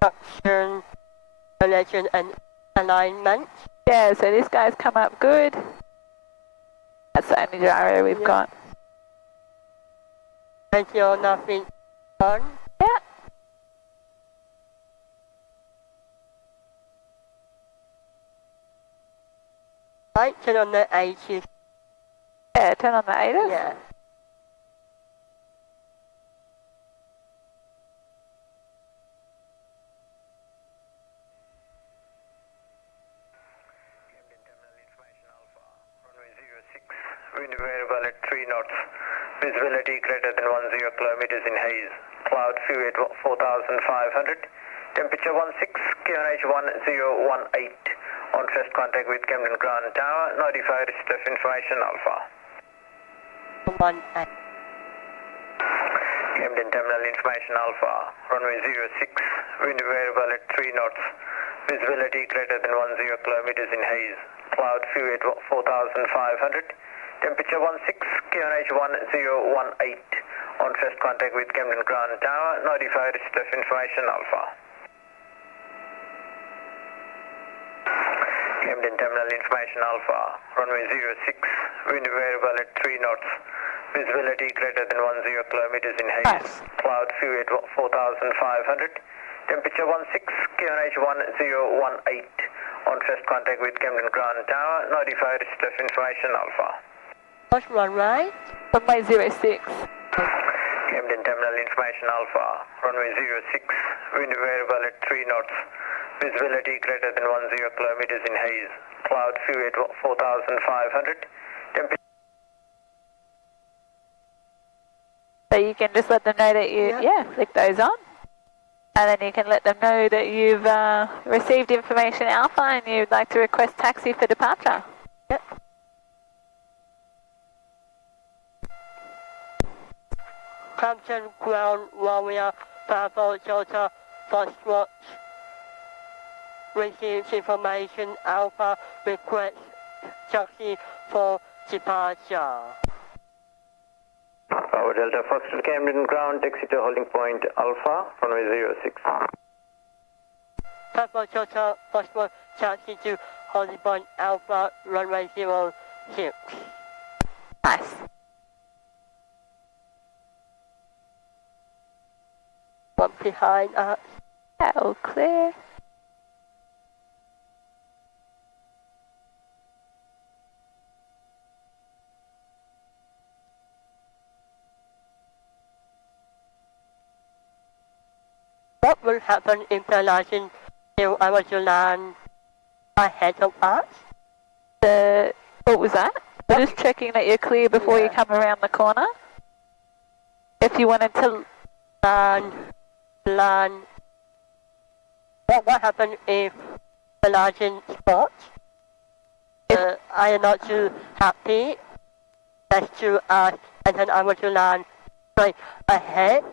Construction, relation and alignment. Yeah, so this guy's come up good. That's the only gyro we've got. And you're nothing on. Yeah. Right, turn on the ATIS. Yeah, turn on the ATIS. Yeah. Wind variable at 3 knots. Visibility greater than 10 kilometers in haze. Cloud few at 4,500. Temperature 16, QNH 1018. On first contact with Camden Ground Tower. Notify receipt of information Alpha. 1 8. Camden Terminal Information Alpha. Runway 06. Wind variable at 3 knots. Visibility greater than 10 kilometers in haze. Cloud few at 4,500. Temperature 16, QNH 1018. On first contact with Camden Ground Tower. Notify receipt of information Alpha. Camden Terminal Information Alpha. Runway 06. Wind variable at 3 knots. Visibility greater than 10 kilometers in haze. Cloud few at 4,500. Temperature 16, QNH 1018. On first contact with Camden Ground Tower. Notify receipt of information Alpha. What's runway? Runway 06. Camden Terminal Information Alpha. Runway 06. Wind variable at 3 knots. Visibility greater than 10 kilometers in haze. Cloud few at 4,500. Temperature. So you can just let them know that you, flick those on. And then you can let them know that you've received information Alpha and you'd like to request taxi for departure. Yep. Captain Ground Warrior Bravo Delta Foxtrot receives information Alpha requests taxi for departure. Bravo Delta Foxtrot Camden Ground, taxi to holding point Alpha, runway 06. Bravo Delta Foxtrot taxi to holding point Alpha runway 06. Nice. One behind us. Yeah, all clear. What will happen if the license still able to land ahead of us? What was that? We're just checking that you're clear before you come around the corner. If you wanted to land. What happens if the license spots? I am not too happy. That's to us, and then I want to land straight ahead.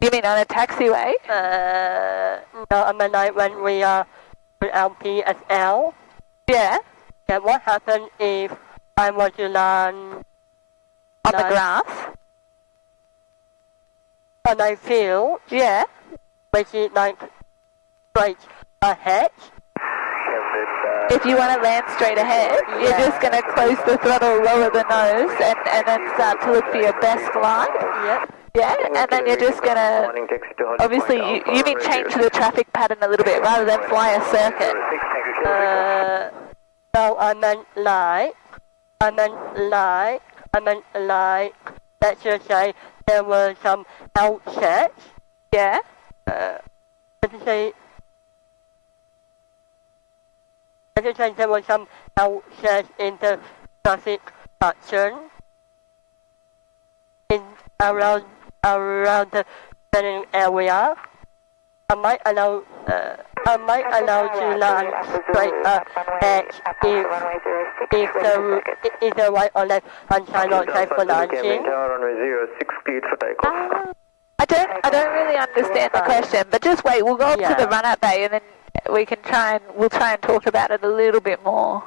You mean on a taxiway? No, I mean like when we are with LPSL. Yeah. And what happens if I want to land on the grass? On a field? Yeah. Which is like straight ahead. If you want to land straight ahead, you're just going to close the throttle, lower the nose, and then start to look for your best glide. Yep. Yeah, and then you're just going to, obviously, you mean change the traffic pattern a little bit rather than fly a circuit. No, I meant like, let's just say there were some outsets. Yeah. Let's say there were some outsets in the traffic pattern in around the setting area. I might allow to land straight ahead if the right or left hand side not safe for landing. I don't really understand the question, but just wait. We'll go up to the run-up bay and then we'll try and talk about it a little bit more.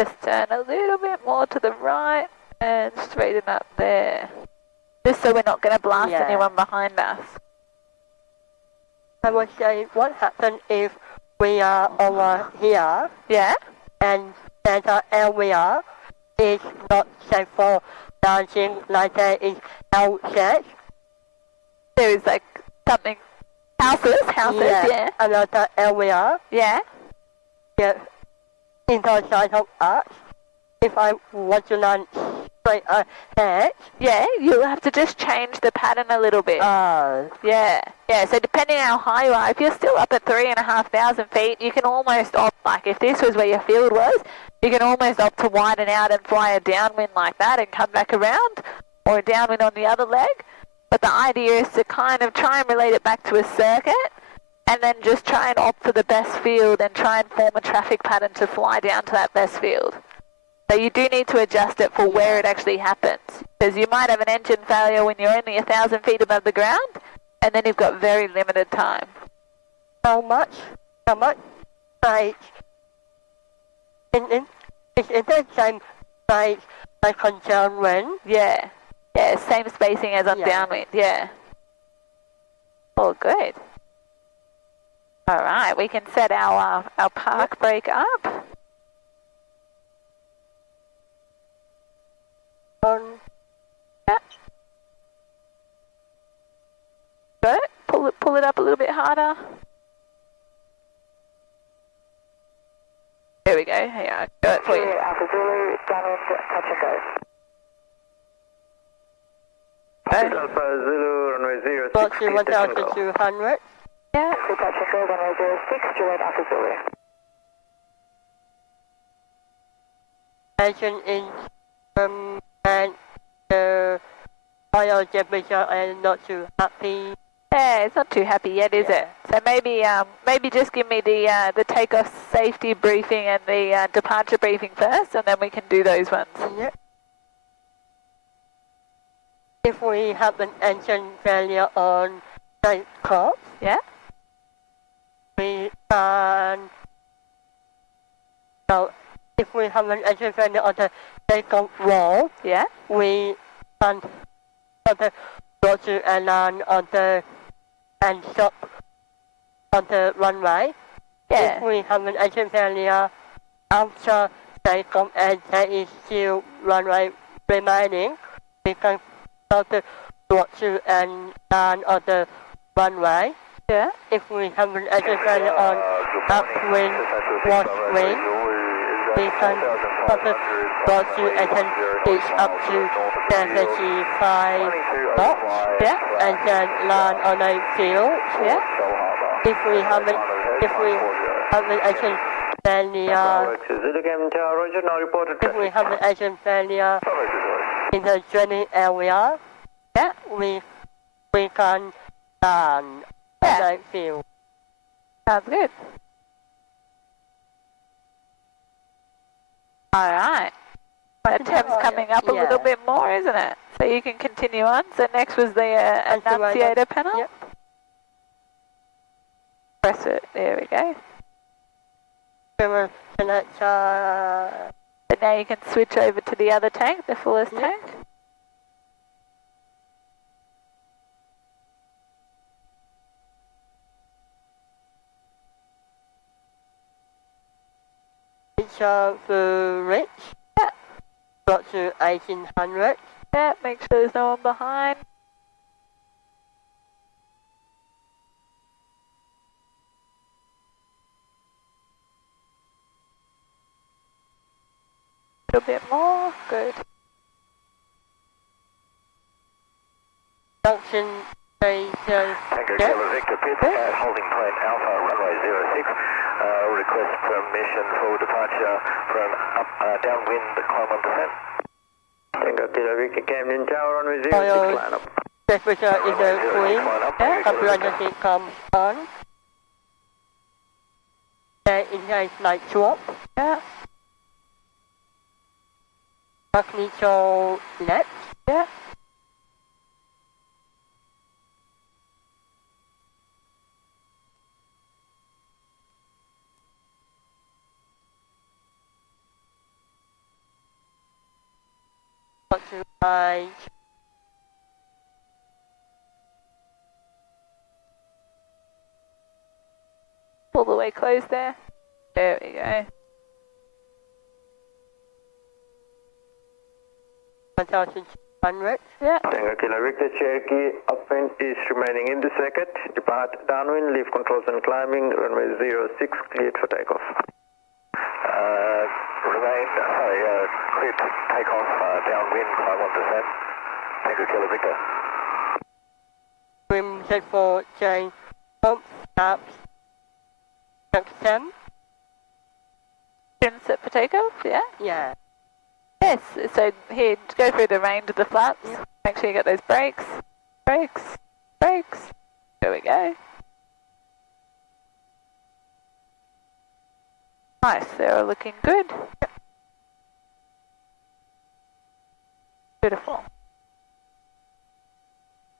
Just turn a little bit more to the right and straighten up there. Just so we're not going to blast anyone behind us. I would say what happens if we are over here Yeah? and center area is not safe for dancing like there is outside. There is like something, houses, yeah. Another area, Yeah? yeah, inside of us. If I want to land straight ahead, Yeah, you'll have to just change the pattern a little bit. Yeah, so depending on how high you are, if you're still up at 3,500 feet, you can almost opt, like if this was where your field was, you can almost opt to widen out and fly a downwind like that and come back around, or a downwind on the other leg. But the idea is to kind of try and relate it back to a circuit, and then just try and opt for the best field and try and form a traffic pattern to fly down to that best field. So you do need to adjust it for where it actually happens. Because you might have an engine failure when you're only 1,000 feet above the ground, and then you've got very limited time. How much, like, is it the same like on downwind? Yeah, same spacing as on downwind, yeah. Oh, good. All right, we can set our park brake up. Good. Pull it up a little bit harder. There we go. Here, I'll do it for you. Alpha Zulu, downwind, touch and go. Okay. Alpha Zulu, runway 06, Got to 1,200. Yeah. Touch and go, runway 06, Juliet Alpha Zulu. Engine in and the oil temperature is not too happy. Yeah, it's not too happy yet, is it? So maybe just give me the takeoff safety briefing and the departure briefing first, and then we can do those ones. Yeah. If we have an engine failure on takeoff, we can. So if we have an engine failure on the takeoff wall, we can go to and land on the and stop on the runway. If we have an engine failure after takeoff and there is still runway remaining, we can go to and land on the runway. If we have an engine failure on upwind, crosswind, we can go to and then reach up to 75 knots, and then land on a field. If we have an engine failure, if we have an engine failure in the journey area, we can land on a field. Sounds good. All right. The temp's coming up a little bit more, isn't it? So you can continue on. So next was the annunciator panel. Press it. There we go. So now you can switch over to the other tank, the fullest tank. The rich. Got to 1,800. Make sure there's no one behind. A little bit more. Good. Junction station. Tango Victor Pit at holding point Alpha runway 06. Request permission for departure from downwind climb on descent. Tango Kilo Victor Camden Tower runway 06, line up. Temperature is a queen. Capacity comes on. There is like swap. Magneto left. Authorized. All the way closed there. There we go. 1,200. Yeah. Tango Kilo Victor Cherokee, upwind is remaining in the circuit. Depart downwind, leave controls and climbing, runway 06, cleared for takeoff. Cleared to take off, downwind, climb 1%. Tango Kilo Victor. Rim set for chain. Pump, stops. Next 10. Trim set for takeoff, yeah? Yeah. Yes, so here, go through the range of the flaps. Yeah. Make sure you get those brakes. Brakes. Brakes. There we go. Nice, they're all looking good. Beautiful.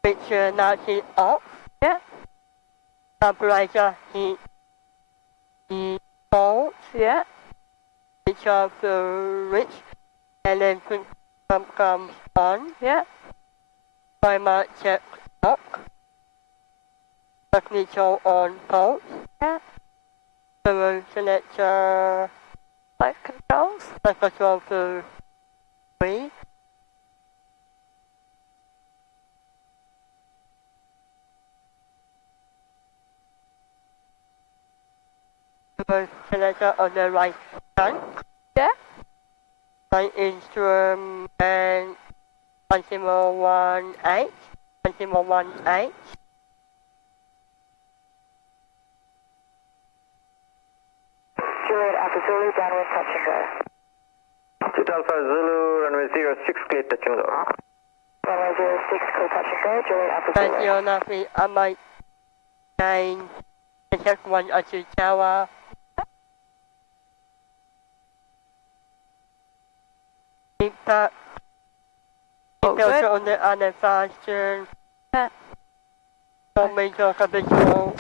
Picture now heat off. Yeah. Temperature heat default. Yeah. Switch off the switch. And then pump comes on. Yeah. Timer check lock. Control on pulse. Yeah. Servo selector. Flight controls. Control for 3. Servo selector on the right hand. Yeah. Flight instrument 1018. 1018. Juliet Alpha Zulu, downwind, touch and go. Juliet Alpha Zulu, runway 06, clear, touch and go. Runway 06, clear, touch and go. Juliet Alpha Thank Zulu. you, Nafi. I might change the check one at the tower. Keep that. Oh, Keep good. on the other fashion. Yeah. Don't make your capital.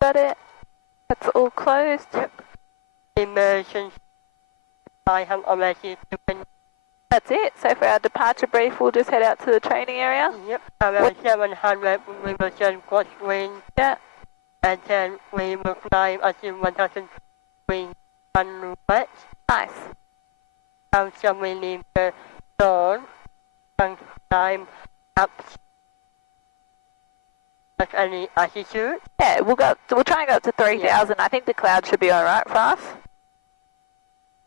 Got it. That's all closed. Yep. Immersion. I have already given. That's it. So for our departure brief, we'll just head out to the training area. Yep. Around 700 we will turn crosswind. Yeah. And then we will climb until 1,300. Nice. And so we leave the zone and climb up at any altitude. Yeah, we'll try and go up to 3,000. I think the cloud should be alright for us.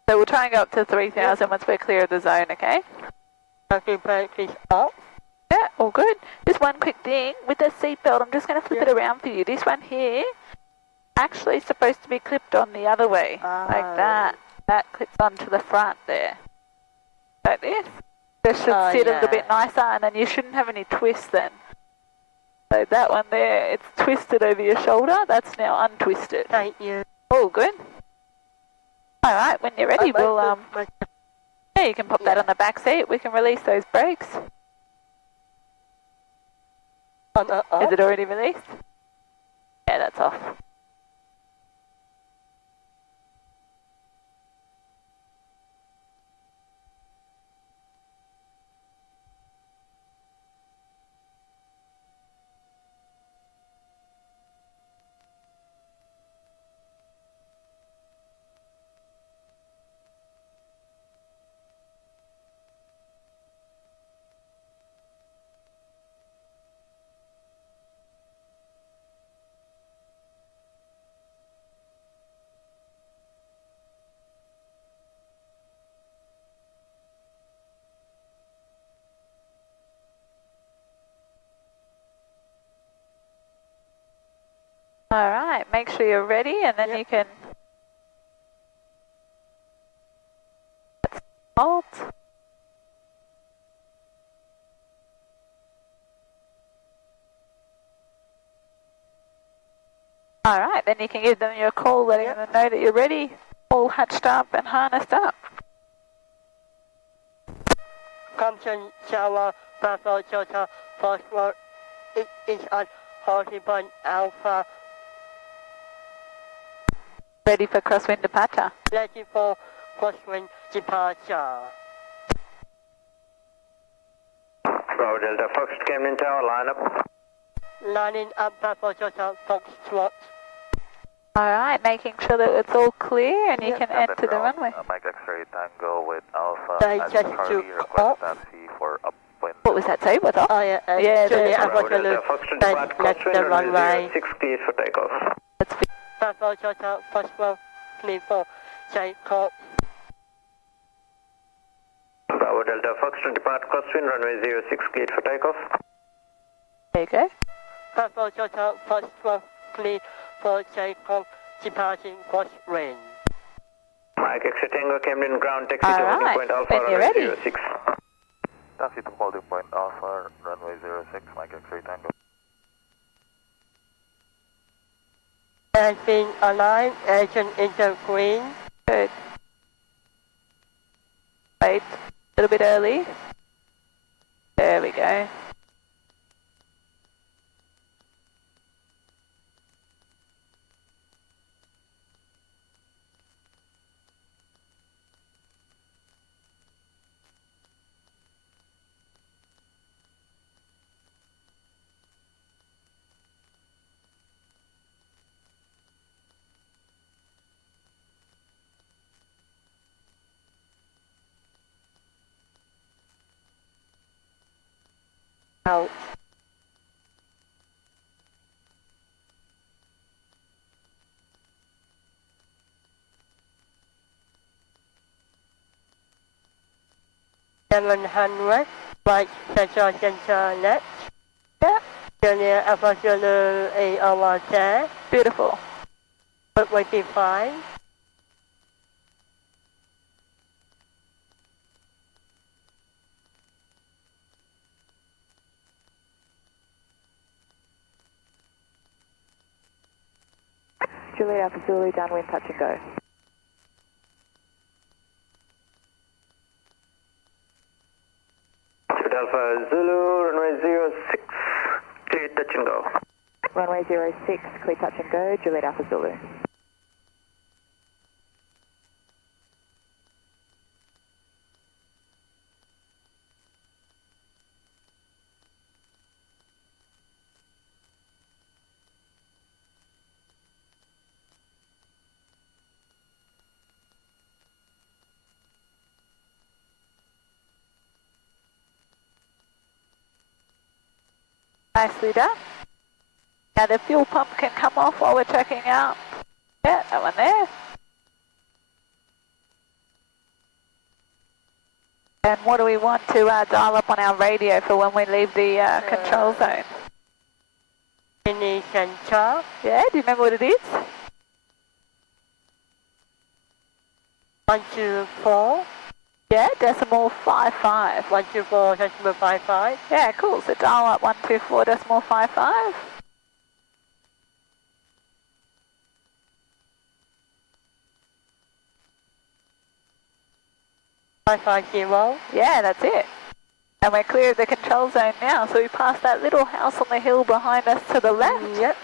So we'll try and go up to 3,000 once we're clear of the zone, okay? Okay, brake is off. Yeah, all good. Just one quick thing, with the seatbelt, I'm just going to flip it around for you. This one here, actually supposed to be clipped on the other way, like that. That clips onto the front there, like this. This should sit a little bit nicer, and then you shouldn't have any twist then. So that one there, it's twisted over your shoulder, that's now untwisted. Thank you. All good. Alright, when you're ready, we'll, yeah, you can pop that on the back seat. We can release those brakes. Is it already released? Yeah, that's off. Alright, make sure you're ready and then you can halt. Alright, then you can give them your call, letting them know that you're ready, all hatched up and harnessed up. Compton Shower, Bravo Delta, Foxtrot, it is on 40 Alpha. Ready for crosswind departure. Ready for crosswind departure. Bravo Delta Foxtrot Camden Tower, line up. Lining up Bravo Delta Foxtrot. Alright, making sure that it's all clear and you can enter the runway. Mike X-ray Tango with Alpha Digest at to Charlie, off. request taxi for upwind. What was that, say? What's up? Oh yeah, Yeah, Juliet that's- Alpha Zulu, Foxtrot that's depart left crosswind, the runway runway. 06, cleared for takeoff. That's Bravo Delta Foxtrot, clear for takeoff. Bravo Delta Foxtrot depart crosswind, runway 06, cleared for takeoff. there you go. Bravo Delta Foxtrot, clear for takeoff, departing crosswind. Mike X-ray Tango Camden ground taxi to Alright, holding point Alpha, when you're runway ready. 06. Taxi to holding point Alpha, runway 06, Mike X-ray Tango. Engine aligned, engine into green. Good. Wait, a little bit early. There we go. Out. Seven hundred, right center left. Yeah, Junior Alpha Zulu AOR there. beautiful. But will be fine. Juliet Alpha Zulu, downwind, touch and go. Juliet Alpha Zulu, runway 06, cleared touch and go. Runway 06, clear touch and go, Juliet Alpha Zulu. Nicely done. Now the fuel pump can come off while we're checking out. Yeah, that one there. And what do we want to dial up on our radio for when we leave the control zone? Finish center. Yeah, do you remember what it is? 124. Yeah, decimal 55. 124 decimal 55. Yeah, cool. So dial up 124.55. Five 550. Yeah, that's it. And we're clear of the control zone now, so we pass that little house on the hill behind us to the left. Yep.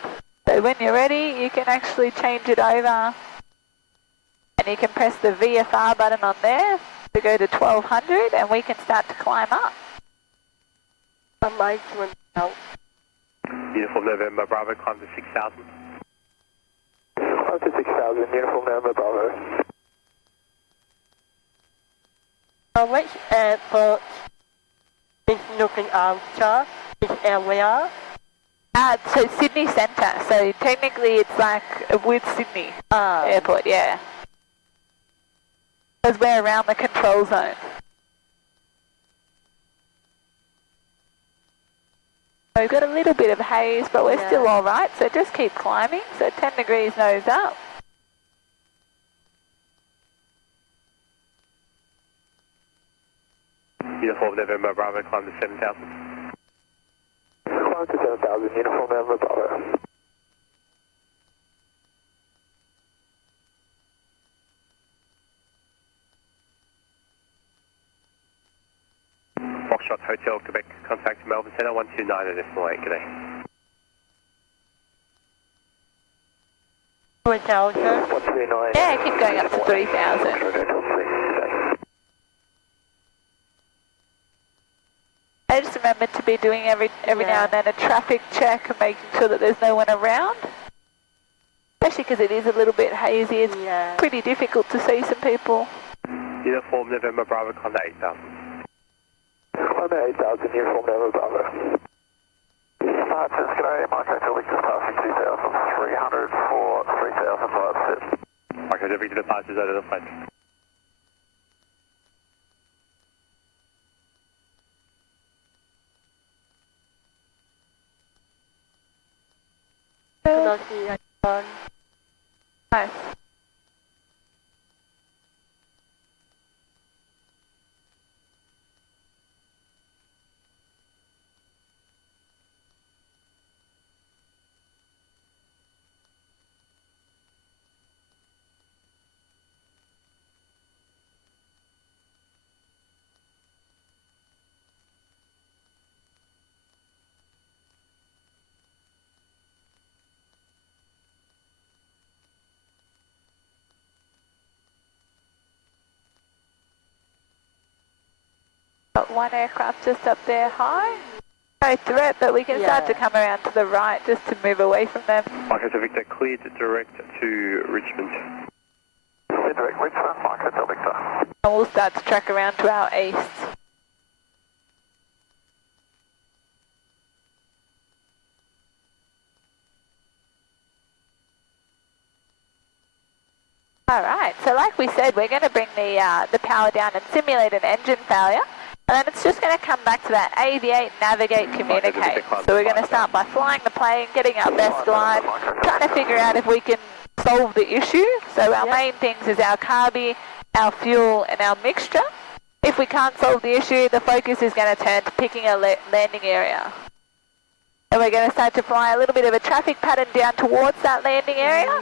So when you're ready, you can actually change it over. And you can press the VFR button on there to go to 1200, and we can start to climb up. I might swim out. Uniform November Bravo, climb to 6,000. Climb to 6,000, Uniform November Bravo. Which airport is looking after this area? So Sydney Centre. So technically it's like with Sydney Airport, yeah. Because we're around the control zone. We've got a little bit of haze, but we're still all right. So just keep climbing. So 10 degrees nose up. Uniform November Bravo, climb to 7,000. Climb to 7,000, Uniform November Bravo. Foxtrot Hotel, Quebec, contact Melbourne Centre, 129.8, good day. 3,000. 139. Yeah, keep going up to 3,000. I just remember to be doing every now and then a traffic check and making sure that there's no one around. Especially because it is a little bit hazy. It's pretty difficult to see some people. Uniform November Bravo, Conda 8,000. Conda 8,000, uniform November Bravo. Just g'day, Micro Philly, just passing 2,300 for 3,005. Micro Philly, departures out of the flight. Nice. Got one aircraft just up there high. No threat, but we can start to come around to the right just to move away from them. Micro Victor, cleared direct to Richmond. Clear direct Richmond, Micro Victor. And we'll start to track around to our east. Alright, so like we said, we're going to bring the power down and simulate an engine failure. And then it's just going to come back to that aviate, navigate, communicate. So we're going to start by flying the plane, getting our best glide, trying to figure out if we can solve the issue. So our main things is our carby, our fuel and our mixture. If we can't solve the issue, the focus is going to turn to picking a landing area. And we're going to start to fly a little bit of a traffic pattern down towards that landing area.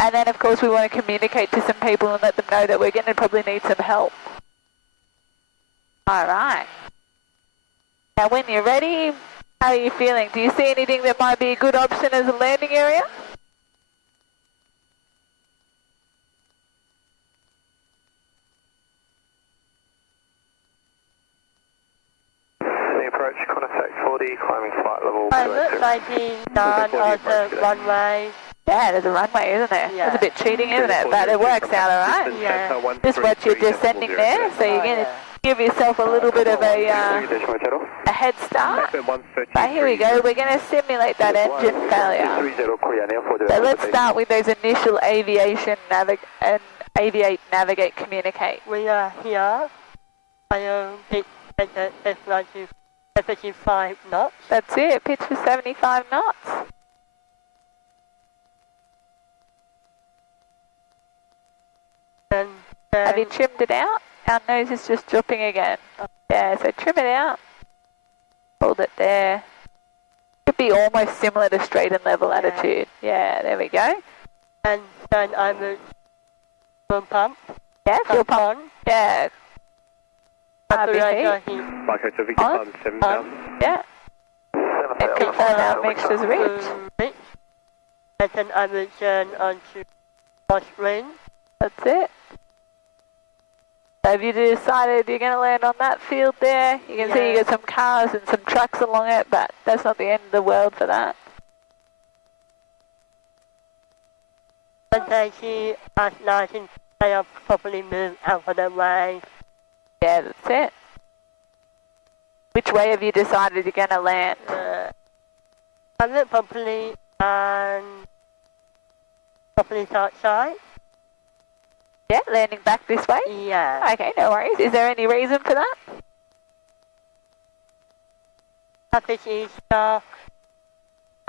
And then of course we want to communicate to some people and let them know that we're going to probably need some help. Alright. Now when you're ready, how are you feeling? Do you see anything that might be a good option as a landing area? Approach, contact 40, climbing flight level. I'm lighting down on the runway. Yeah, there's a runway, isn't there? Yeah. It's a bit cheating, isn't it? But it works out alright. Yeah. Just watch your descending there, so you're going to give yourself a little bit of a head start. But here we go, we're going to simulate that engine failure. So let's start with those initial aviate, navigate, communicate. We are here. I am pitch at 75 knots. That's it, pitch for 75 knots. And Have you trimmed it out? Our nose is just dropping again. Yeah, so trim it out. Hold it there. Could be almost similar to straight and level attitude. Yeah, there we go. And then I will fuel pump. Yeah, fuel pump. On. Yeah. RBP. Micro Victor, On. 7,000. Yeah. And confirm our mixture's rich. And then I will turn on to cross range. That's it. So have you decided you're going to land on that field there? You can see you got some cars and some trucks along it, but that's not the end of the world for that. And I see us lighting, they are properly moved out of the way. Yeah, that's it. Which way have you decided you're going to land? I will properly and properly outside. Yeah, landing back this way? Yeah. Okay, no worries. Is there any reason for that? Traffic is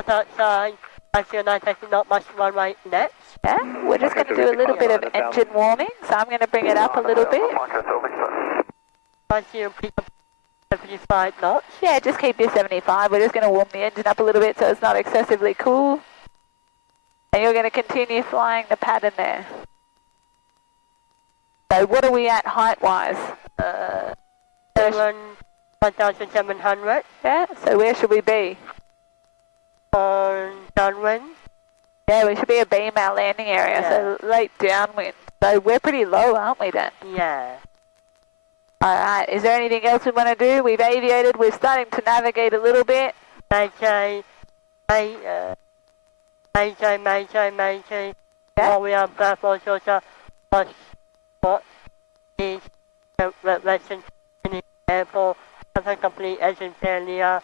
outside. I feel like there's not much runway left. Yeah, we're just going to do a little bit of engine warming, so I'm going to bring it up a little bit. I feel 75 knots. Yeah, just keep your 75. We're just going to warm the engine up a little bit so it's not excessively cool. And you're going to continue flying the pattern there. So what are we at height-wise? 1,700 Yeah, so where should we be? on downwind. Yeah, we should be a beam our landing area, so late downwind. So we're pretty low, aren't we then? Yeah. Alright, is there anything else we want to do? We've aviated, we're starting to navigate a little bit. Mayday. Yeah. While we are back for social, what is the relation in the airport of a complete engine failure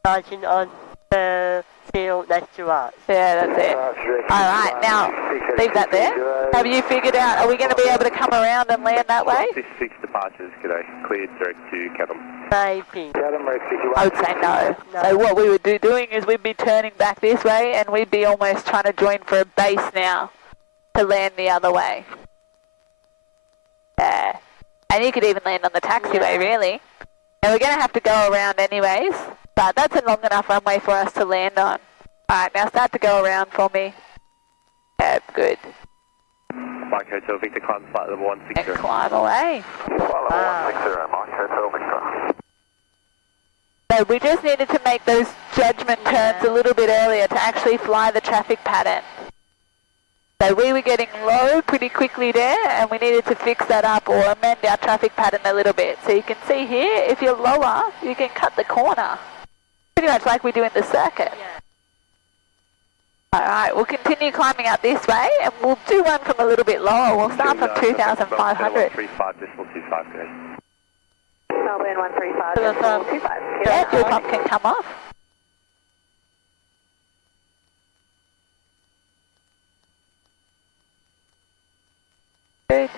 starting on the field next to us? Yeah, that's it. Alright, now, leave that there. Have you figured out, are we going to be able to come around and land that way? 6 departures, g'day. Cleared direct to Chatham. Maybe. I would say no. So what we would be doing is we'd be turning back this way and we'd be almost trying to join for a base now to land the other way. Yeah. And you could even land on the taxiway, really. And we're going to have to go around anyways, but that's a long enough runway for us to land on. Alright, now start to go around for me. Yeah, good. Mike Hotel Victor, climb flight level 160. And climb away. Flight level 160, Mike Hotel Victor. So we just needed to make those judgment turns a little bit earlier to actually fly the traffic pattern. So we were getting low pretty quickly there and we needed to fix that up or amend our traffic pattern a little bit. So you can see here, if you're lower, you can cut the corner. Pretty much like we do in the circuit. Alright, we'll continue climbing up this way and we'll do one from a little bit lower. We'll start from 2,500. 135.25 today. Melbourne 135.25. Yeah, fuel pump can come off. Good.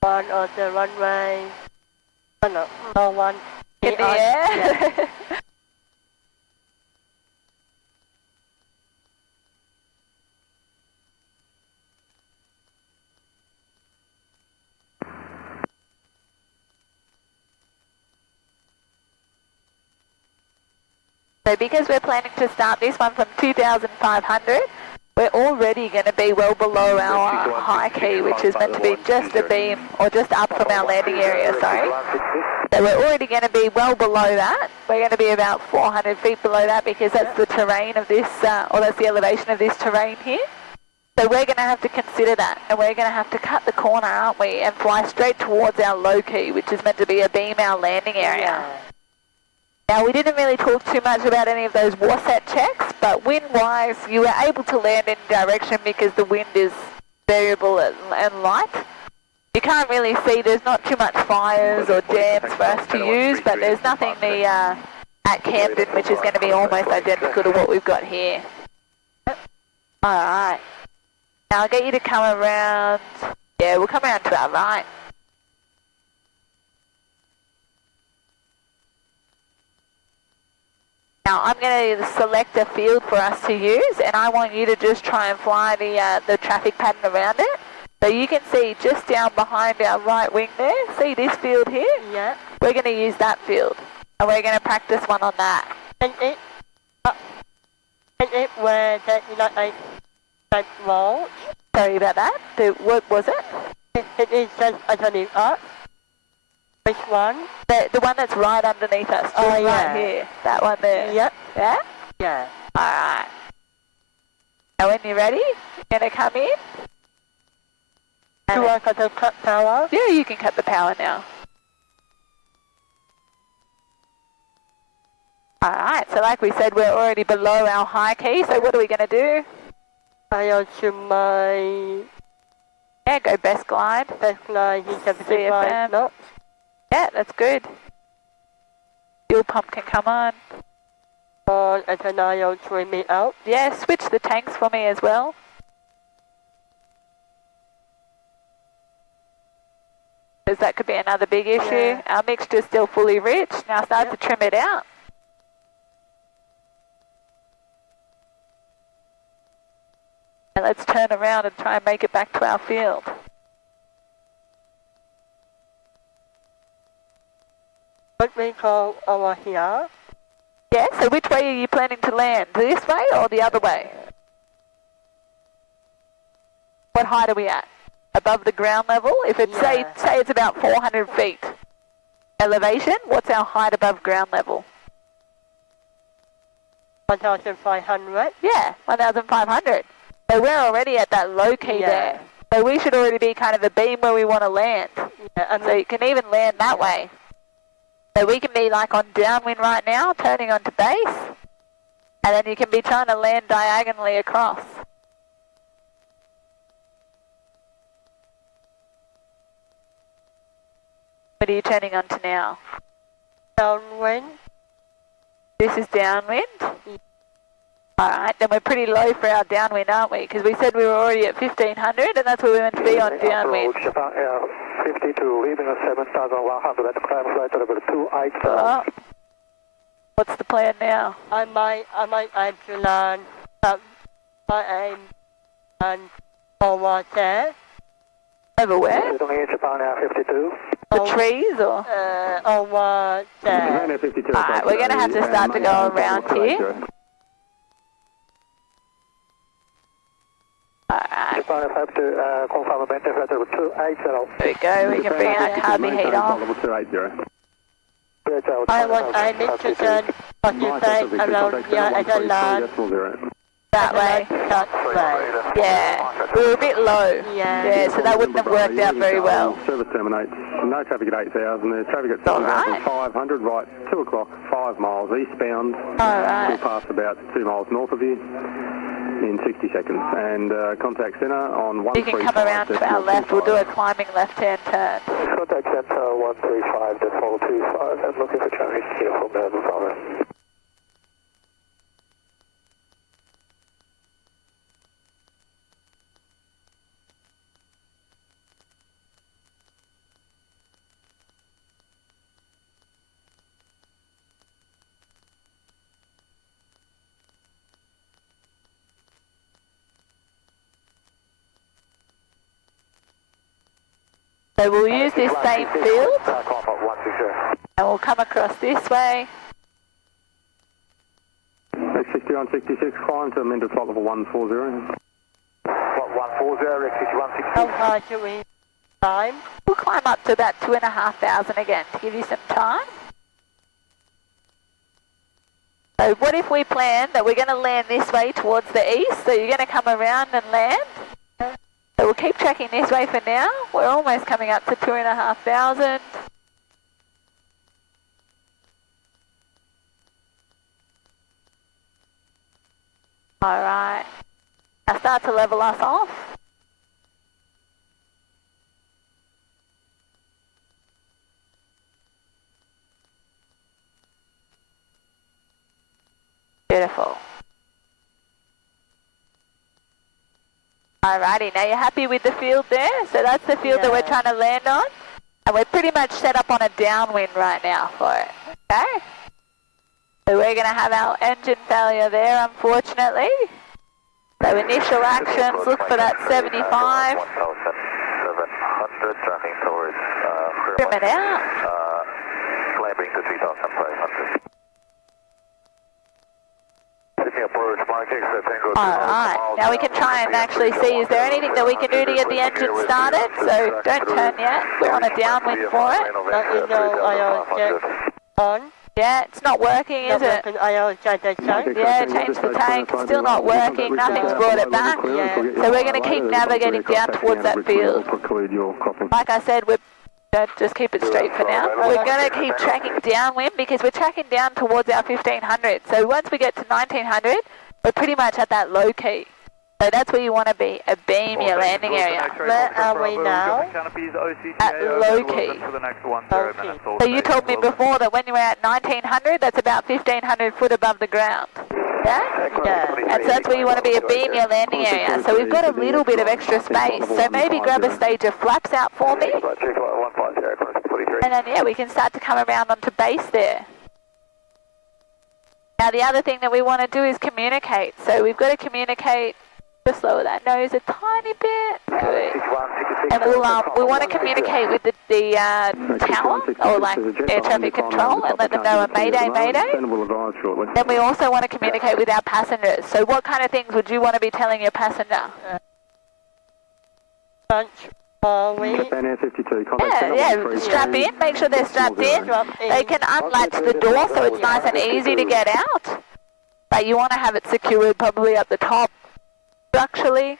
One on the runway. No one. In the air. So because we're planning to start this one from 2,500, we're already going to be well below our high key, which is meant to be just a beam, or just up from our landing area, sorry. So we're already going to be well below that. We're going to be about 400 feet below that because that's the terrain of this, or that's the elevation of this terrain here. So we're going to have to consider that, and we're going to have to cut the corner, aren't we, and fly straight towards our low key, which is meant to be a beam our landing area. Now, we didn't really talk too much about any of those WASAT checks, but wind-wise, you were able to land in direction because the wind is variable and light. You can't really see, there's not too much fires or jams for us to use, but there's nothing at Camden which is going to be almost identical to what we've got here. Alright. Now I'll get you to come around, yeah, we'll come around to our right. Now I'm going to select a field for us to use and I want you to just try and fly the traffic pattern around it. So you can see just down behind our right wing there, see this field here? Yeah. We're going to use that field and we're going to practice one on that. And it where the United States road? Sorry about that. What was it? It is just underneath us. Which one? The one that's right underneath us, just right here. That one there. Yep. Yeah? Yeah. Alright. Now when you're ready, you're going to come in. Do I cut the power? Yeah, you can cut the power now. Alright, so like we said, we're already below our high key, so what are we going to do? I go to my... Yeah, go best glide. Best glide, he's 75 CFM. knots. Yeah, that's good. Fuel pump can come on. On, and then I'll trim it out. Yeah, switch the tanks for me as well. Because that could be another big issue. Yeah. Our mixture's still fully rich. Now start to trim it out. And let's turn around and try and make it back to our field. What we call over here. Yeah, so which way are you planning to land? This way or the other way? What height are we at? Above the ground level? If it's, say it's about 400 feet elevation, what's our height above ground level? 1,500. Yeah, 1,500. So we're already at that low key there. So we should already be kind of the beam where we want to land. Yeah, and So you can even land that way. So we can be like on downwind right now, turning onto base. And then you can be trying to land diagonally across. What are you turning onto now? downwind. This is downwind? Alright, then we're pretty low for our downwind, aren't we? Because we said we were already at 1,500 and that's where we meant to be on downwind. Japan Air 52, leaving at 7,100 at climb flight level 28. Oh. What's the plan now? I might aim to land, I aim and over there. Over where? Japan Air 52. The trees or? Over there. Alright, we're going to have to start to go around here. Alright. Japan Air 52, confirm momentum flight level 280. There we go, we can bring our carby heat off. I was aiming to turn 45 around here as a land. That way. That way. Yeah, we were a bit low. Yeah. So that wouldn't have worked out very well. Service terminates. No traffic at 8,000. There's traffic at 7,500. Right, 2 o'clock, 5 miles eastbound. Alright. We'll pass about 2 miles north of you in 60 seconds. And contact centre on 135. You can come around to our left. We'll do a climbing left-hand turn. Contact center 135.425 and looking for Chinese uniform Melbourne Province. So we'll use this same field and we'll come across this way. X61, 66, climb to amended flight level 140. 140, X61, How high do we climb? We'll climb up to about 2,500 again to give you some time. So what if we plan that we're going to land this way towards the east, so you're going to come around and land? So we'll keep tracking this way for now. We're almost coming up to 2,500. Alright. Now start to level us off. Beautiful. Alrighty, now you're happy with the field there? So that's the field that we're trying to land on. And we're pretty much set up on a downwind right now for it. Okay? So we're going to have our engine failure there, unfortunately. So initial actions, look for that 75. 1,700, tracking towards Trim it out. climbing to 3,500. Alright, now we can try and actually see, is there anything that we can do to get the engine started? So don't turn yet, we're on a downwind for it. Let me know I'll get on. Yeah, it's not working, is it? I'll change the tank. Yeah, change the tank, it's still not working, nothing's brought it back. So we're going to keep navigating down towards that field. Like I said, we're just keep it straight for now. We're going to keep tracking downwind because we're tracking down towards our 1,500. So once we get to 1,900, we're pretty much at that low key. So that's where you want to be, a beam your landing area. Where are we now? At low key. So you told me before that when you were at 1,900, that's about 1,500 foot above the ground. Yeah? Yeah. And so that's where you want to be, a beam your landing area. So we've got a little bit of extra space. So maybe grab a stage of flaps out for me. And then, yeah, we can start to come around onto base there. Now the other thing that we want to do is communicate. So we've got to communicate. Just lower that nose a tiny bit. Good. And we want to communicate with the tower, or like air traffic control, and let them know a mayday, mayday. Then we also want to communicate with our passengers. So what kind of things would you want to be telling your passenger? Yeah, strap in, make sure they're strapped in. They can unlatch the door so it's nice and easy to get out. but you want to have it secured probably up the top structurally.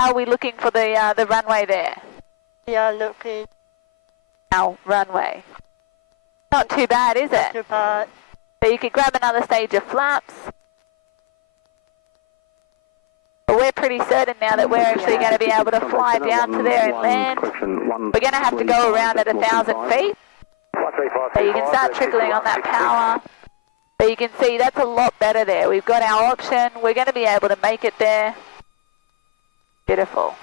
How are we looking for the runway there? We are looking. Our runway. Not too bad, is it? Too bad. So you could grab another stage of flaps. But we're pretty certain now that we're actually going to be able to fly down to there and land. We're going to have to go around at 1,000 feet. So you can start trickling on that power. So you can see that's a lot better there. We've got our option. We're going to be able to make it there. Beautiful.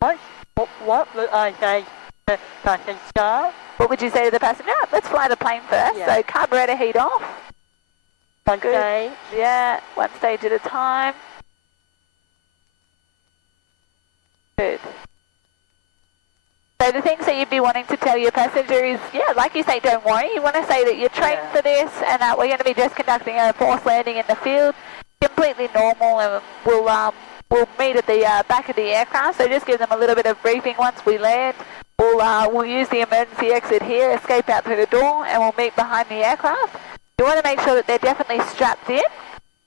What would I say to the passenger? What would you say to the passenger? Let's fly the plane first. Yeah. So carburetor heat off. One stage. Yeah, one stage at a time. Good. So the things that you'd be wanting to tell your passenger is, yeah, like you say, don't worry. You want to say that you're trained for this and that we're going to be just conducting a forced landing in the field. Completely normal, and we'll meet at the back of the aircraft. So just give them a little bit of briefing once we land. We'll use the emergency exit here, escape out through the door, and we'll meet behind the aircraft. You want to make sure that they're definitely strapped in,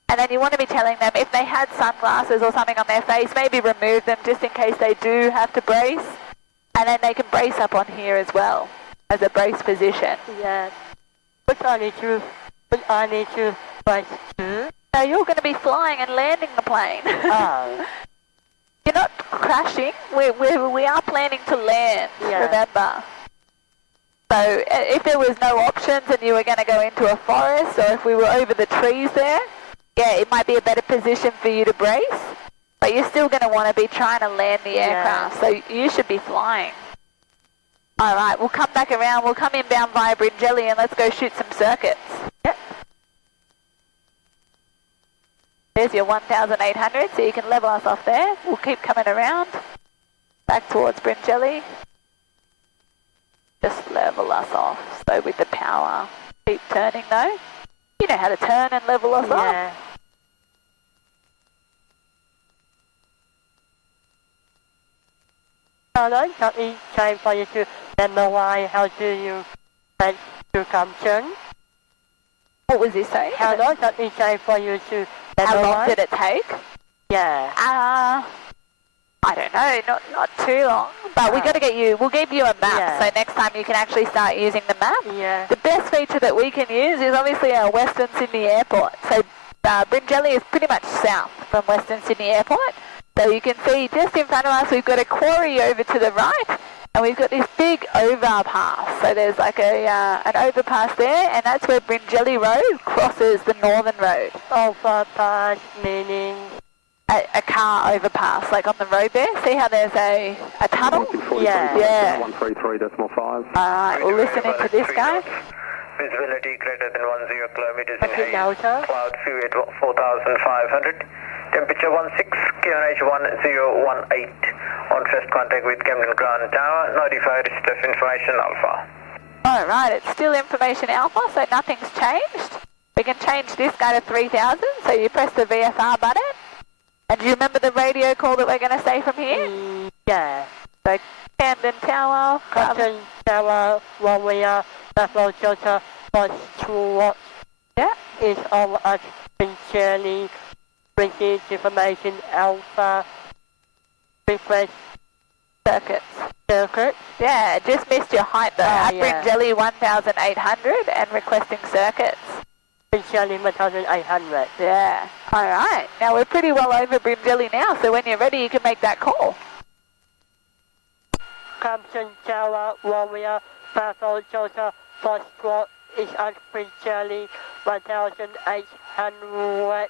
and then you want to be telling them if they had sunglasses or something on their face, maybe remove them just in case they do have to brace, and then they can brace up on here as well as a brace position. Yeah. What I need to brace to? So you're going to be flying and landing the plane. Oh. You're not crashing. We are planning to land, remember. So if there was no options and you were going to go into a forest, or if we were over the trees there, yeah, it might be a better position for you to brace, but you're still going to want to be trying to land the aircraft, so you should be flying. All right, we'll come back around. We'll come inbound via Bringelly and let's go shoot some circuits. Yep. There's your 1,800, so you can level us off there. We'll keep coming around back towards Bringelly. Just level us off. So with the power, keep turning though. You know how to turn and level us off. Hello, it's time for you to memorize how do you make circumcision. What was this saying? How long does it take for you to memorize? How long did it take? Yeah. I don't know, not too long. But we got to get you, we'll give you a map, so next time you can actually start using the map. Yeah. The best feature that we can use is obviously our Western Sydney Airport. So Bringelly is pretty much south from Western Sydney Airport. So you can see just in front of us we've got a quarry over to the right, and we've got this big overpass. So there's like an overpass there, and that's where Bringelly Road crosses the Northern Road. Overpass meaning? A car overpass, like on the road there. See how there's a tunnel? Yeah. 133.5. Alright, we'll listen into this guy. Visibility greater than 10 kilometers in Okay, haze. Delta. Cloud view at 4,500. Temperature 16, QNH 1018. On first contact with Camden Ground Tower. Notify receipt of information Alpha. Alright, it's still information Alpha, so nothing's changed. We can change this guy to 3,000, so you press the VFR button. And do you remember the radio call that we're going to say from here? Yeah. So Camden Tower. Camden Tower, Warrior, Bravo Delta, Foxtrot. Yeah. Is on us sincerely. Receive information Alpha. Request circuits. Circuits? Yeah, just missed your height though. At Bringelly 1,800 and requesting circuits. Bringelly 1,800. Yeah. Alright. Now we're pretty well over Bringelly now, so when you're ready you can make that call. Camden Tower, Warrior, Bravo Delta, Foxtrot is at Bringelly 1,800.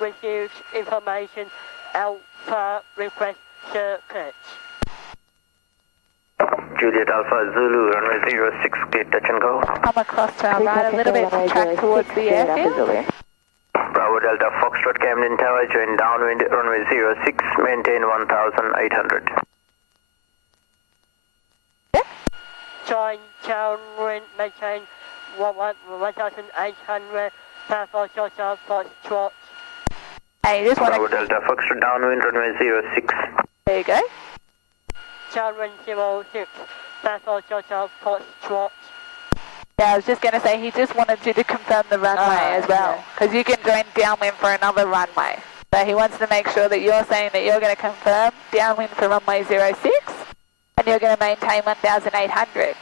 Receives information Alpha request circuits. Juliet Alpha Zulu, runway 06, clear touch and go. Come across to our right a little bit to track towards the airfield. Bravo Delta Foxtrot Camden Tower, join downwind, runway 06, maintain 1,800. Yeah. Join downwind, maintain 1,800, Bravo Delta Foxtrot. Hey, you just want Bravo Delta Foxtrot downwind, runway 06. There you go. Downwind 06, Bravo Delta Foxtrot. Yeah, I was just going to say he just wanted you to confirm the runway as well, because you can join downwind for another runway. So he wants to make sure that you're saying that you're going to confirm downwind for runway 06, and you're going to maintain 1,800.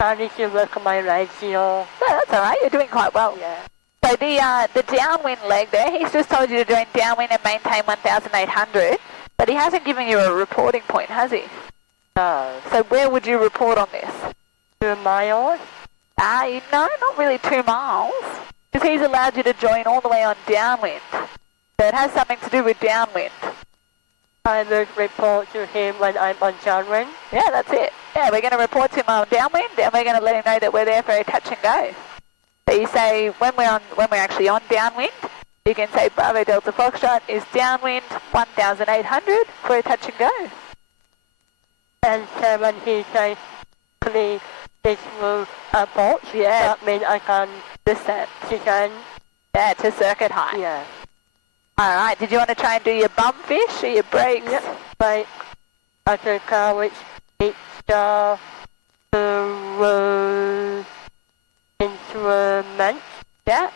I need to look at my ratio. No, that's all right. You're doing quite well. Yeah. So the downwind leg there, he's just told you to join downwind and maintain 1,800, but he hasn't given you a reporting point, has he? No. So where would you report on this? 2 miles? No, not really 2 miles, because he's allowed you to join all the way on downwind. So it has something to do with downwind. I will report to him when I'm on downwind. Yeah, that's it. Yeah, we're going to report to him on downwind, and we're going to let him know that we're there for a touch and go. So you say when we're actually on downwind, you can say Bravo Delta Foxtrot is downwind 1,800 for a touch and go. And so when he says, please, this will abort, Yeah. that means I can Descent. descend. Yeah, to circuit height. Yeah. All right, did you want to try and do your bum fish or your brakes? Yep. But at the car which it's the instrument, Yeah.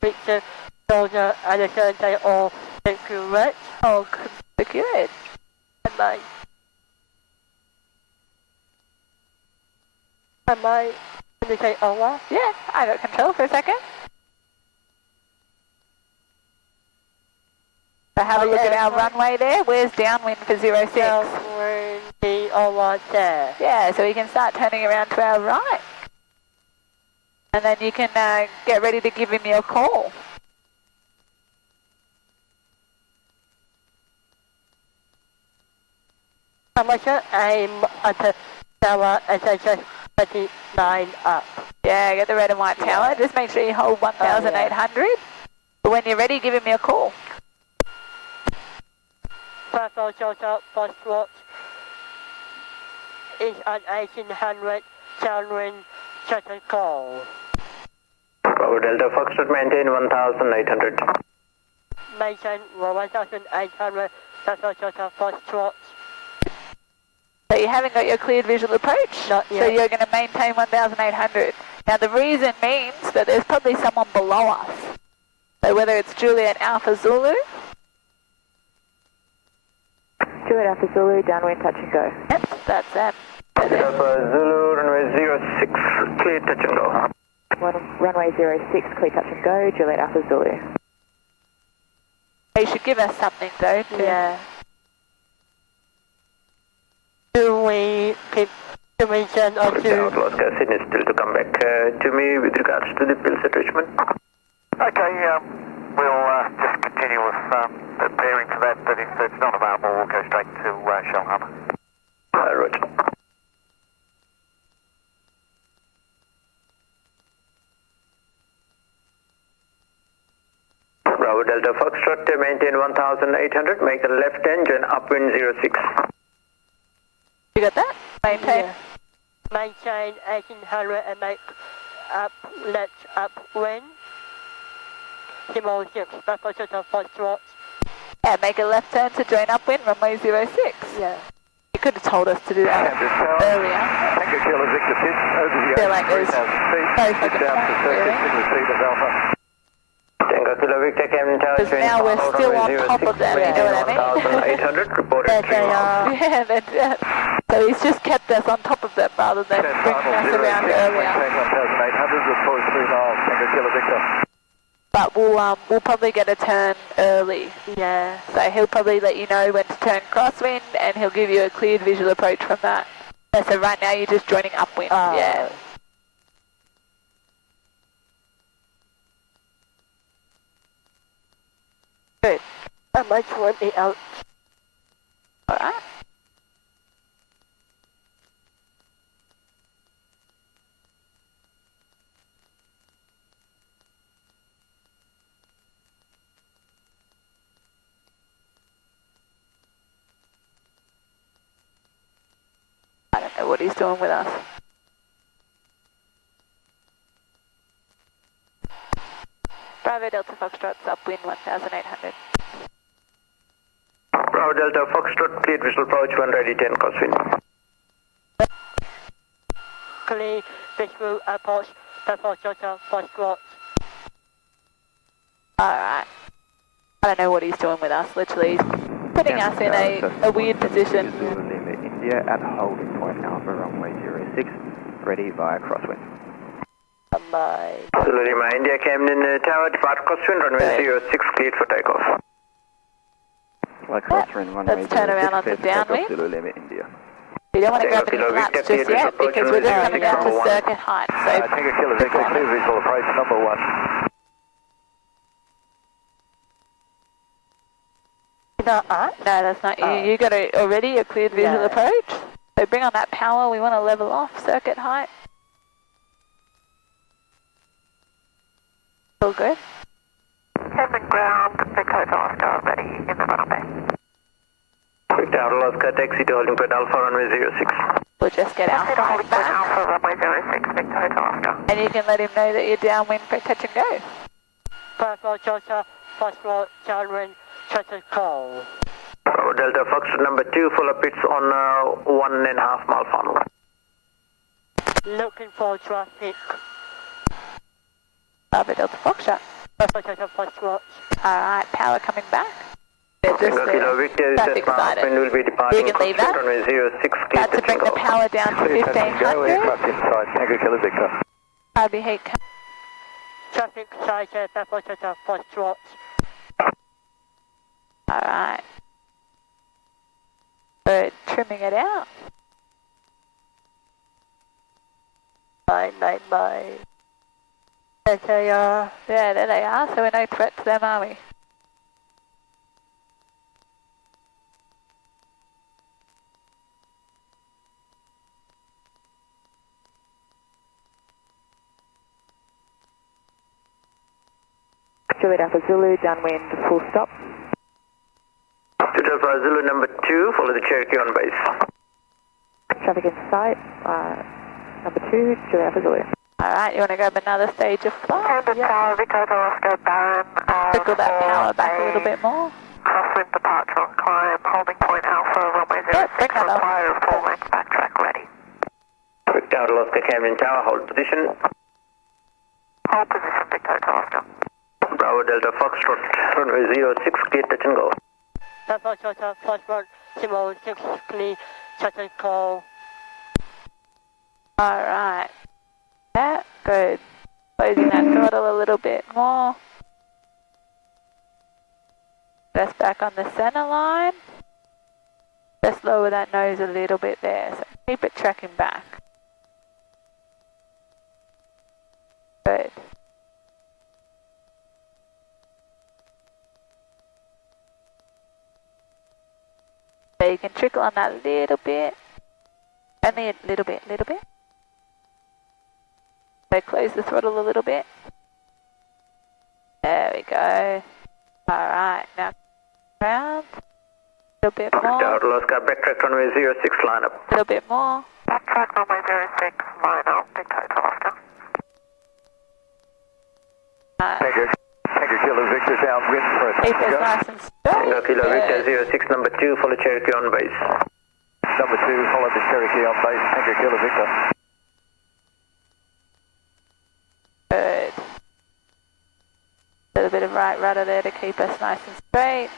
which the soldier and the secretary all secure. Oh, good. Am I can you say over? Yeah, I got control for a second. So have a look at our runway there. Where's downwind for 06? Downwind, the over there. Yeah, so we can start turning around to our right. And then you can get ready to give him your call. I'm at the tower as I just 29 up. Yeah, get the red and white tower. Just make sure you hold 1,800. But when you're ready, give him your call. Bravo Delta Foxtrot is at 1800 downwind shuttle call. Bravo Delta Foxtrot, maintain 1,800. Maintain 1,800 Bravo Delta Foxtrot. So you haven't got your cleared visual approach, Not so yet. you're going to maintain 1,800. Now the reason means that there's probably someone below us. So whether it's Juliet Alpha Zulu. Juliet Alpha Zulu, downwind, touch and go. Yep, that's them. Alpha Zulu, runway 06, clear touch and go. Runway 06, clear touch and go, Juliet Alpha Zulu. They should give us something though. Yeah. Do we send or do... Oscar Sydney still to come back to me with regards to the pills at Richmond. Okay, we'll just continue with preparing for that, but if it's not available, we'll go straight to Shell Harbour. Roger. Bravo Delta Foxtrot, maintain 1,800, make a left engine, upwind 06. You got that? Maintain. Yeah. Maintain 1800 and make left upwind. Simo 6, Bravo Delta Foxtrot. Yeah, make a left turn to join upwind, runway 06. Yeah. You could have told us to do that earlier. Tango Kilo Victor Pit, over the Feel like there's 3,000 feet, no head fucking down to point, circuit really. in receipt of Alpha. Tango Kilo Victor, Captain Tower, Because now we're still on top of them, you know what I mean? 1,800, reported There 3 they miles. are. Yeah, that's it. So he's just kept us on top of them rather than bringing us around earlier. Maintain 1,800, report 3 miles, Tango Kilo Victor. But we'll probably get a turn early. Yeah. So he'll probably let you know when to turn crosswind and he'll give you a cleared visual approach from that. So right now you're just joining upwind. Yeah. Good. I might want it out. Alright. I don't know what he's doing with us. Bravo Delta Foxtrot's upwind 1,800. Bravo Delta Foxtrot, cleared visual approach, 1 ready 10 crosswind. Clear Fishville Airport, Papa Delta, Foxtrot. Alright. I don't know what he's doing with us, literally. He's putting us in a weird position. Limit India at holding point Alpha, runway 06, ready via crosswind. Bye. Zulu Lima India, Camden Tower, depart crosswind, runway 06, cleared for takeoff. Like crosswind, runway 06, let's turn around onto cleared for takeoff, downwind. Zulu Lima India. We don't want to grab any flaps just yet because we're just coming down to circuit height. So Tango Kilo Victor, clear visual approach number 1. Not us? no, that's not you. You got already a cleared visual approach. So bring on that power. We want to level off circuit height. All good. Camden ground, Victor Oscar ready in the runway. Victor Oscar, taxi to holding point Alpha, runway 06. We'll just get our flight Holding point back. Alpha, runway 06, Victor Oscar. And you can let him know that you're downwind for touch and go. Papa Delta, Foxtrot, downwind, touch and call. Bravo Delta Fox number 2, full of pits on 1.5 mile funnel. Looking for traffic. Bravo Delta Foxtrot. Papa Delta, Foxtrot. Alright, power coming back. They're just Tango Kilo Victor, traffic Cessna sided. will be departing You can leave that. runway 06, clear About to bring the power down to 1500. Aircraft inside, Tango Kilo Victor. RB heat Traffic sighted, Papa Delta, Foxtrot. Alright. Good, trimming it out. Bye. Okay, Yeah, there they are, so we're no threat to them, are we? Juliet Alpha Zulu, downwind, full stop. Juliet Alpha Zulu number 2, follow the Cherokee on base. Traffic in sight, number 2, Juliet Alpha Zulu. Alright, you want to grab another stage of flight? Camden Tower, Victor Oscar, Baron. Trickle that power back a little bit more. Crosswind departure on climb, holding point Alpha, runway 06, Yep, bring that up. require full length backtrack ready. Victor Oscar, Camden Tower, hold position. Hold position, Victor Oscar. Bravo Delta Foxtrot, runway 06, clear touch and go. Papa Delta, Foxtrot, Simone 6, clear, touch and call. Alright. Yeah, good. Closing that throttle a little bit more. Press back on the center line. Just lower that nose a little bit there, so keep it tracking back. Good. So you can trickle on that little bit. Only a little bit. So close the throttle a little bit. There we go. Alright, now round. A little bit more. Victor Oscar, backtrack runway 06, line up. A little bit more. Backtrack runway 06, line up, Victor Oscar. Tango Kilo Victor, downwind for a Keep touch us and go. nice and straight. Tango Kilo Good. Victor 06, number 2, follow Cherokee on base. Number 2, follow the Cherokee on base, Tango Kilo Victor. Good. A little bit of right rudder there to keep us nice and straight.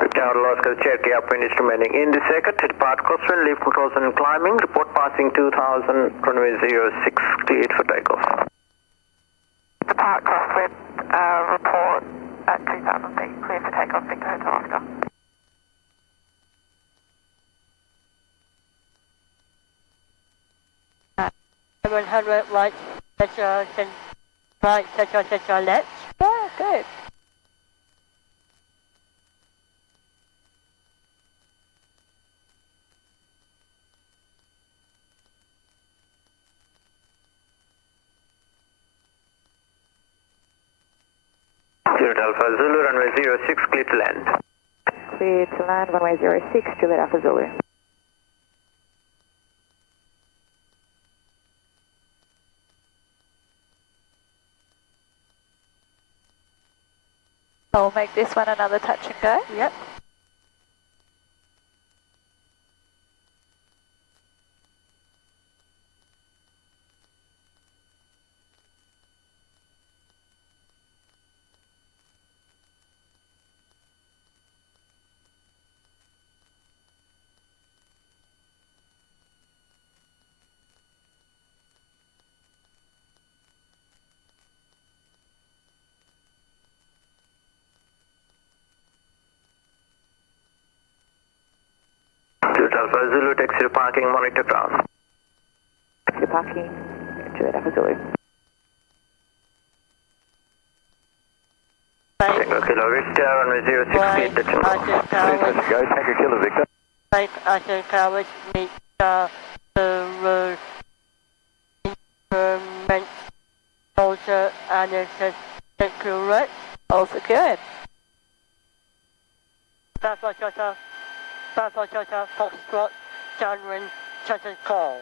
Victor Oscar, Cherokee upwind is remaining in the circuit. Depart crosswind, leave controls and climbing. Report passing 2000, runway 06, cleared for takeoff. Depart crosswind, report at 2000 feet, clear for takeoff, Victor Oscar. Uh, 700 right, station right, station left. Yeah, good. Juliet Alpha Zulu, runway 06, clear to land. Clear to land, runway 06, Juliet Alpha Zulu. I'll make this one another touch and go. Yep. Alpha Zulu, taxi to parking, monitor ground. Taxi parking, Juliet Alpha Zulu. Tango Kilo Victor, runway 06, Right, touch and go. Arthur Towers, Go, Tango Kilo Victor. right, Arthur Towers, meet the increment also and it says accurate. Also good. Papa Foxtrot, Janwin, Shutter Call.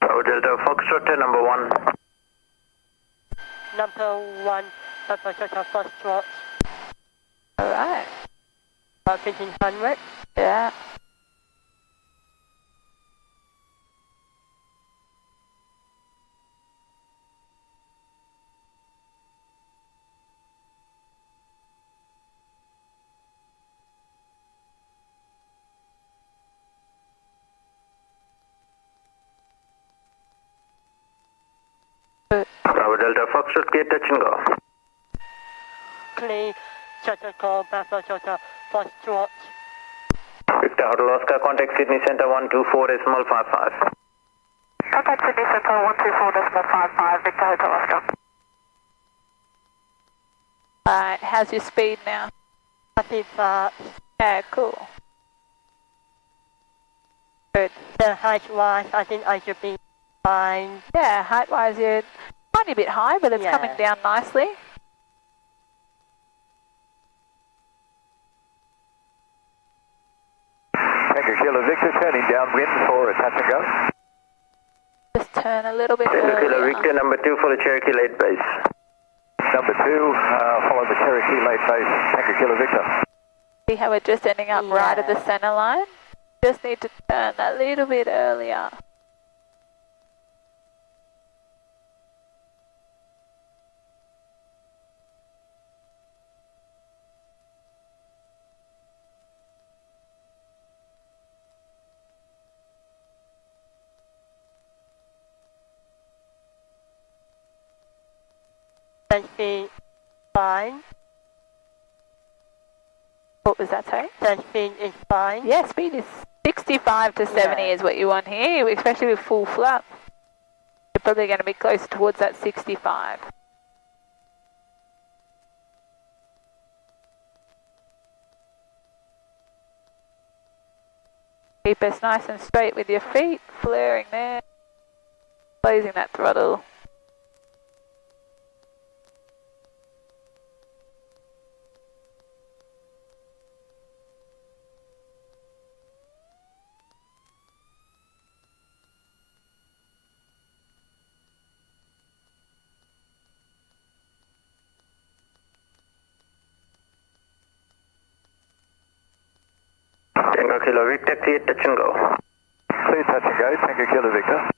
Bravo Delta Foxtrot, number 1. Number 1, Papa Foxtrot, Alright. about 1500. Yeah. Bravo Delta Foxtrot, gate touch and go. Clear, Shutter Call, Papa Foxtrot. Victor Hotel Oscar, contact Sydney Center 124.55. Contact Sydney Centre 124.55, Victor Hotel Oscar. Alright, how's your speed now? Happy fast. Yeah, cool. Good. The height wise, I think I should be fine. Yeah, height-wise you're tiny bit high, but it's Yeah. coming down nicely. Tango Kilo Victor, turning downwind for a touch and go. Just turn a little bit Tango Kilo earlier. Victor, number 2 for the Cherokee late base. Number 2, follow the Cherokee late base, Tango Kilo Victor. See how we're just ending up right at the Yeah. center line? Just need to turn a little bit earlier. The speed fine. What was that, sorry? The speed is fine. Yeah, speed is 65 to 70 Yeah. is what you want here, especially with full flap. You're probably going to be close towards that 65. Keep us nice and straight with your feet, flaring there, closing that throttle. Tango Kilo Victor, clear touch and go. Clear touch and go, Tango Kilo Victor.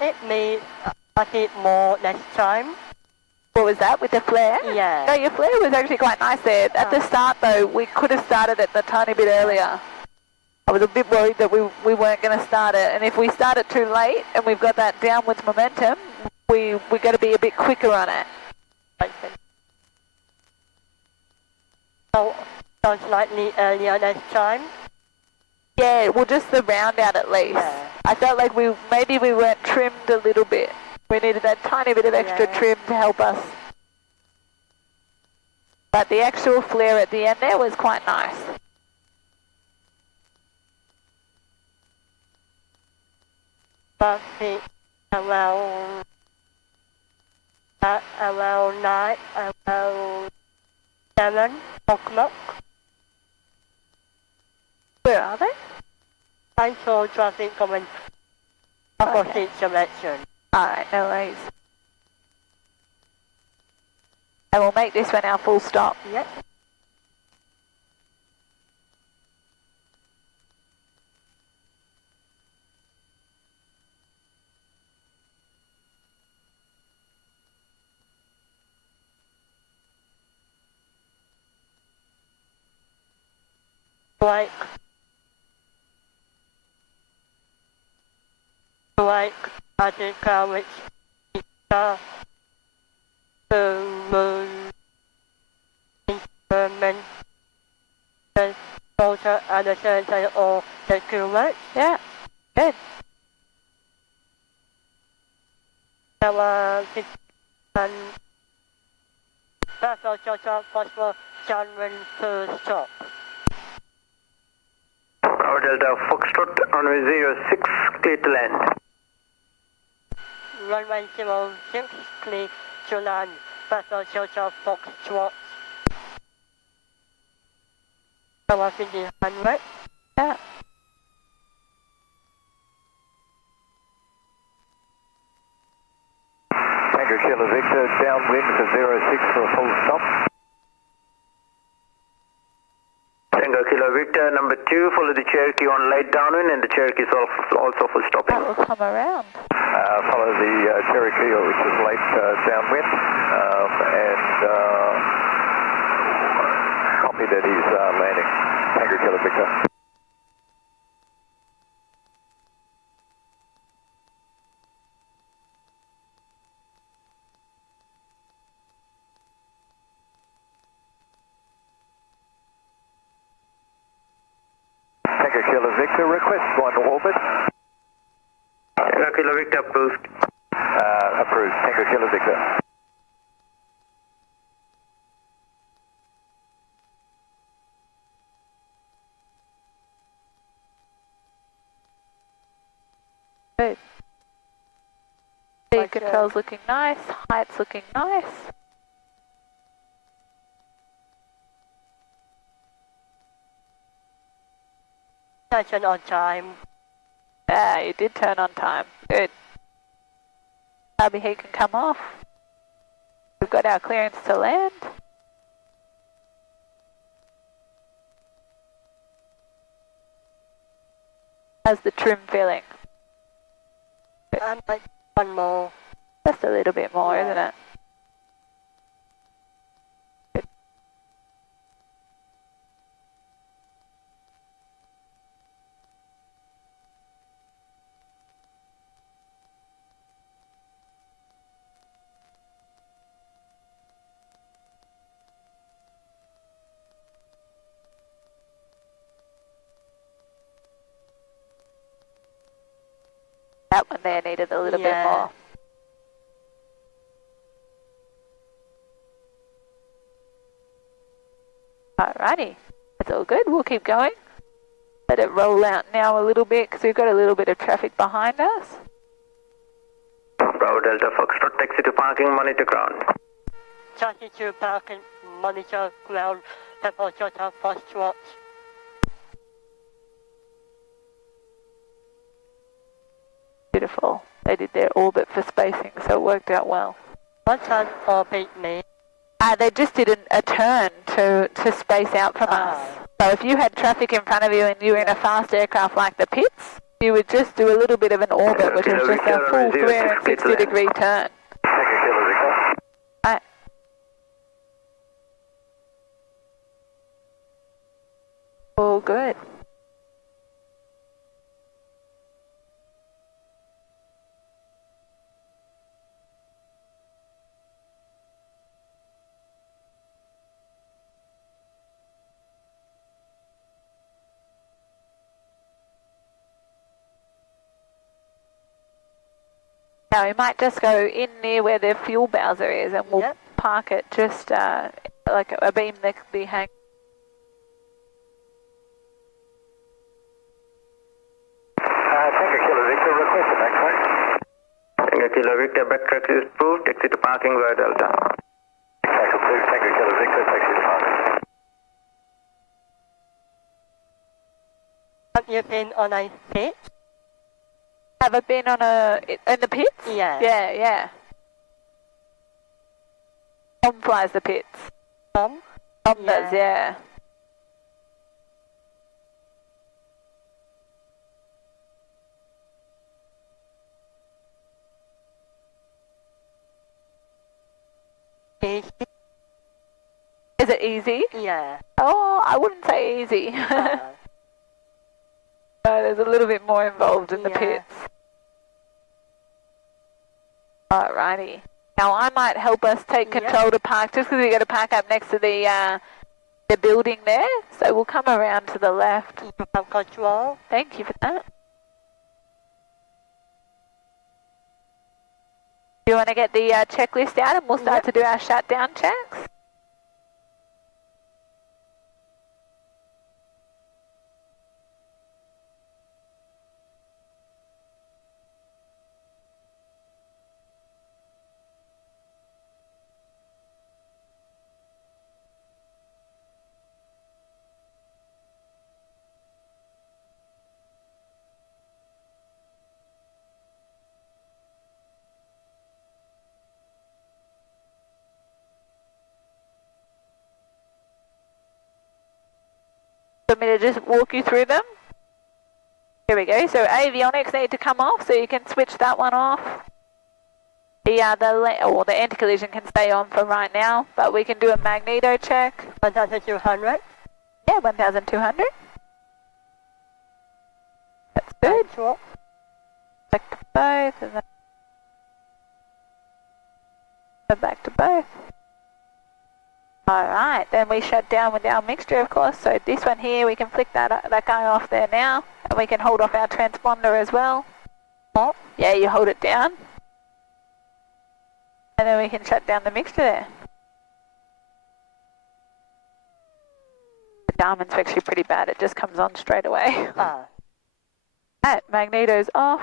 It may a bit more next time. What was that, with the flare? Yeah. No, your flare was actually quite nice there. At the start, though, we could have started it a tiny bit earlier. I was a bit worried that we weren't going to start it, and if we start it too late and we've got that downwards momentum, we got to be a bit quicker on it. So slightly earlier next time. Yeah, well, just the round out at least. Yeah. I felt like maybe we weren't trimmed a little bit. We needed that tiny bit of extra trim to help us. But the actual flare at the end there was quite nice. Traffic around 9, around 7 o'clock. Where are they? I saw traffic coming opposite direction. Alright, no worries. And we'll make this one our full stop. Yep. Like like I think which the instrument the motor and the sensor or the equipment. Yeah, good. Our and that's also possible John first stop. Bravo Delta Foxtrot, runway 06, clear to land. Runway 06, clear to land. That's also Foxtrot. Our 1500. Yeah. Tango Kilo Victor, downwind for 06 for a full stop. Tango Kilo Victor, number 2, follow the Cherokee on light downwind and the Cherokee is also full stopping. That will come around. Follow the Cherokee, which is late downwind, and copy that he's landing. Tango Kilo Victor. Tango Kilo Victor, request one orbit. Tango Kilo Victor approved. Approved. Tango Kilo Victor. Good. Speed control's looking nice, height's looking nice. Station on time. Yeah, you did turn on time. Good. Maybe he can come off. We've got our clearance to land. How's the trim feeling? Like one more. Just a little bit more, isn't it? Good. That one there needed a little bit more. Alrighty, that's all good. We'll keep going. Let it roll out now a little bit because we've got a little bit of traffic behind us. Bravo Delta Foxtrot, taxi to parking, monitor ground. Taxi to parking, monitor ground, Pepper Jota Foxtrot. Beautiful. They did their orbit for spacing, so it worked out well. What time orbit mean? They just did a turn to space out from us. So if you had traffic in front of you and you were in a fast aircraft like the Pitts, you would just do a little bit of an orbit, which is just a full 360-degree turn. All good. Now we might just go in near where the fuel bowser is and we'll park it just like a beam that could be hanging. Tango Kilo Victor, request a backtrack. Tango Kilo Victor, backtrack is approved, taxi to parking via Delta. Backtrack approved, Tango Kilo Victor, taxi to parking. Have you been on a pit? Have I been on in the Pits? Yeah. Yeah. Tom flies the Pits. Tom? Tom does, yeah. Easy? Is it easy? Yeah. Oh, I wouldn't say easy. No, there's a little bit more involved in the Pits. Alrighty. Now I might help us take control to park, just because we got to park up next to the building there. So we'll come around to the left. You have control. Thank you for that. Do you want to get the checklist out and we'll start to do our shutdown checks? Want me to just walk you through them? Here we go. So avionics need to come off, so you can switch that one off. The anti-collision can stay on for right now, but we can do a magneto check. 1,200. Yeah, 1,200. That's good. Sure. Back to both, and then go back to both. Alright, then we shut down with our mixture, of course. So this one here, we can flick that guy off there now. And we can hold off our transponder as well. Oh, yeah, you hold it down. And then we can shut down the mixture there. The Garmin's actually pretty bad. It just comes on straight away. Alright, magneto's off.